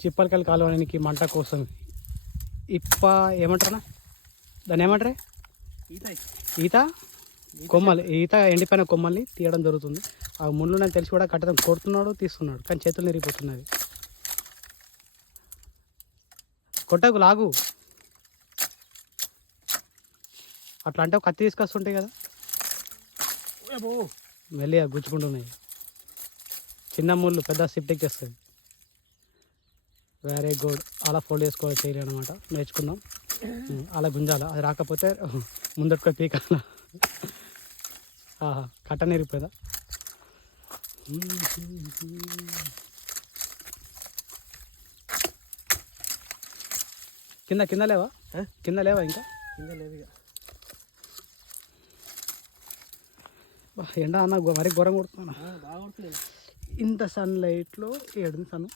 చిప్పలకల్ కాలువనికి మంట కోసం ఏమంటారా దాన్ని ఏమంటారే ఈత కొమ్మలు ఈత ఎండిపోయిన కొమ్మల్ని తీయడం జరుగుతుంది. ఆ ముళ్ళు నాకు తెలిసి కూడా కట్టడం కొడుతున్నాడు తీస్తున్నాడు కానీ చేతులు నిరిగిపోతున్నది. కొట్టకు లాగు అట్లా అంటే కత్తి తీసుకొస్తుంటాయి కదా మెల్లిగా గుచ్చుకుంటున్నాయి. చిన్న ముళ్ళు పెద్ద సిప్టిక్ చేస్తుంది. Very good. అలా ఫోల్డ్ చేసుకోవాలి చేయలే అనమాట నేర్చుకుందాం. అలా గుంజాల అది రాకపోతే ముందట్టుకో పీకాల. కట్ట నిరిపోదా కింద లేవా ఇంకా కింద లేదు. ఎండ అన్న మరీ ఘోరం కొడుతున్నా. ఇంత సన్లైట్లో ఏడు సన్